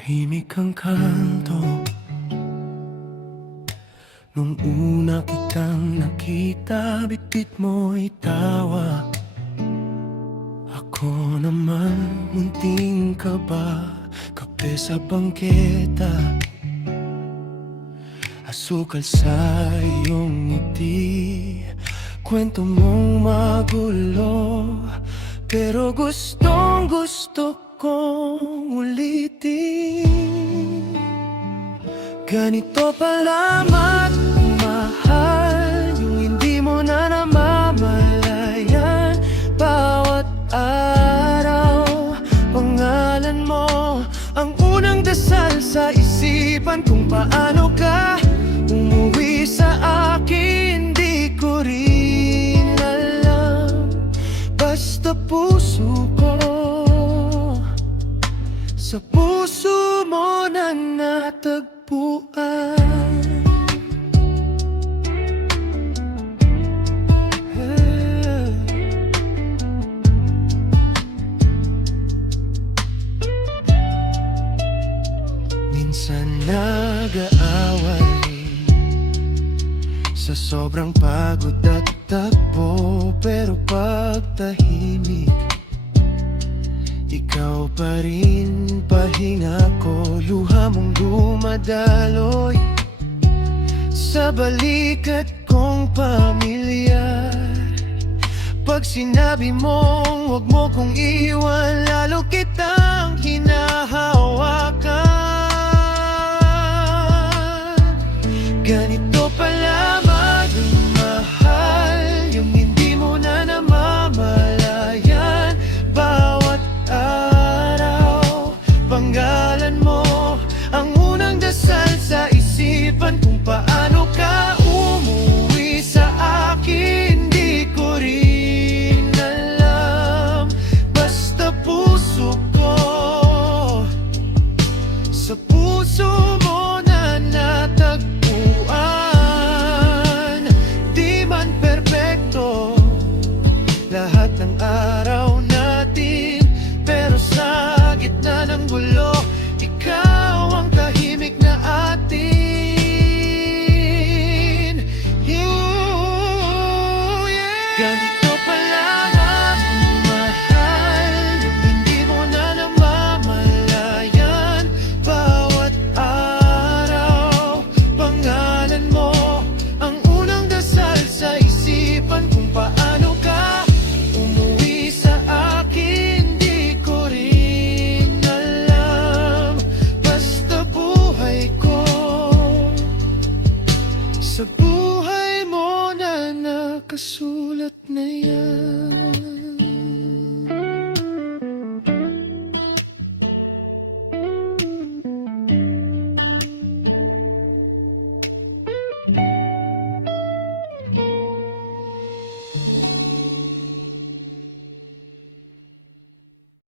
Tahimik ang kanto nung una kitang nakita, bitbit mo'y tawa. Ako naman munting kaba, kape sa bangketa, asukal sa iyong ngiti. Kwento mong magulo, pero gustong gusto kong ulitin. Ganito pala magmahal, yung hindi mo na namamalayan. Bawat araw, pangalan mo ang unang dasal sa isipan. Kung paano ka umuwi sa akin, di ko rin alam. Basta puso ko, sa puso mo na natagpuan. Minsan nag-aaway sa sobrang pagod at takbo, pero pag tahimik, ikaw pa rin pahinga ko. Luha mong dumadaloy sa balikat kong pamilyar. Pag sinabi mong huwag mo kong iwan, lalo kitang hinahawakan. Ganito pala magmahal, yung hindi mo na namamalayan. Bawat araw, pangalan mo ang unang dasal sa isipan. Kung paano ka umuwi sa akin, di ko rin alam. Basta puso ko, sa puso mo na natagpuan. Di man perpekto lahat ng araw natin, pero sa gitna ng gulo, ikaw ang tahimik na atin. You, yeah. Ganito pala magmahal, yung hindi mo na namamalayan. Bawat araw, pangalan mo ang unang dasal sa isipan. Kung paano ka umuwi sa akin, di ko rin alam. Basta buhay ko, sa buhay mo na nakasulat na yan.